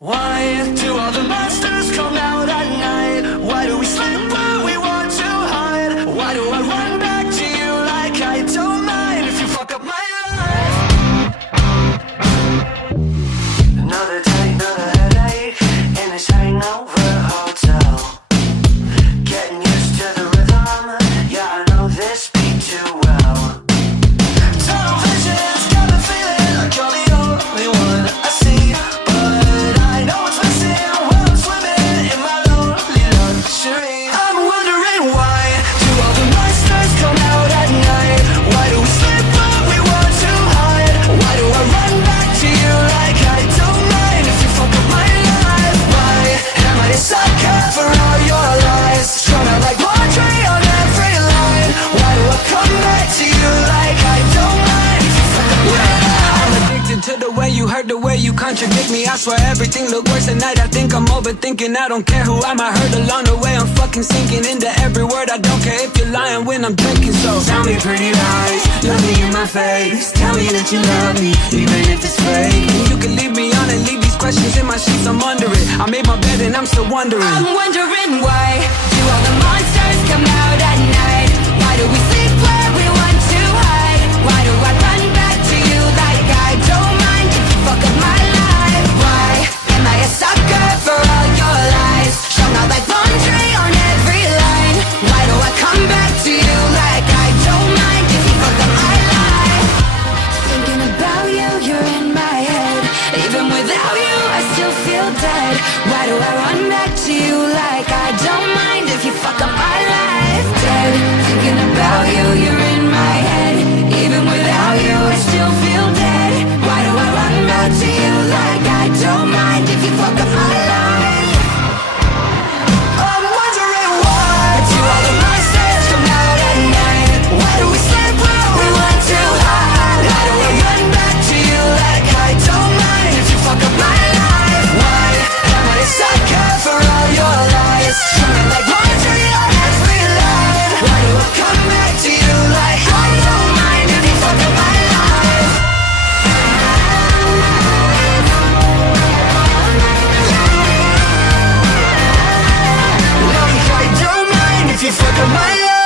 Why do all the monsters come out at night? Why do we sleep when we want to hide? Why do I run back to you like I don't mind if you fuck up my life? Another day, another headache in this hangover hotel. Getting used to the rhythm, yeah, I know this beat too well. Tunnel visions got me feeling like you're the only one I see, but I know what's missing when I'm swimming in my lonely luxury. I'm wondering why do all the monsters come out at night? Why do we sleep when we want to hide? Why do I run back to you like I don't mind if you fuck up my life? Why am I a sucker for all your lies? Strung out like laundry on every line. Why do I come back to you like I don't mind if you fuck up my life? I'm addicted to the way you hurt, the way you contradict me. I swear everything look worse at night. I think I'm overthinking. I don't care who I might hurt along the way. I'm fucking sinking into every word. I don't care if you're lying when I'm drinking. So tell me pretty lies, look me in my face. Tell me that you love me, even if it's fake. And you can leave me on and leave these questions in my sheets. I'm under it. I made my bed and I'm still wondering. I'm wondering why do all the monsters come out at night? Why do we sleep where we want to hide? Why do I run back to you like I don't mind if you fuck up my life? Why am I a sucker for all your lies? Strung out like laundry on every line. Why do I come back to you like I don't mind if you fuck up my life? Thinking about you, you're in my head. Even without you, I still feel dead. Why do I run back to you like I don't mind if you fuck up my life? Dead. Thinking about you, you're in my head. Even without you, I still feel dead. Why do I run back to you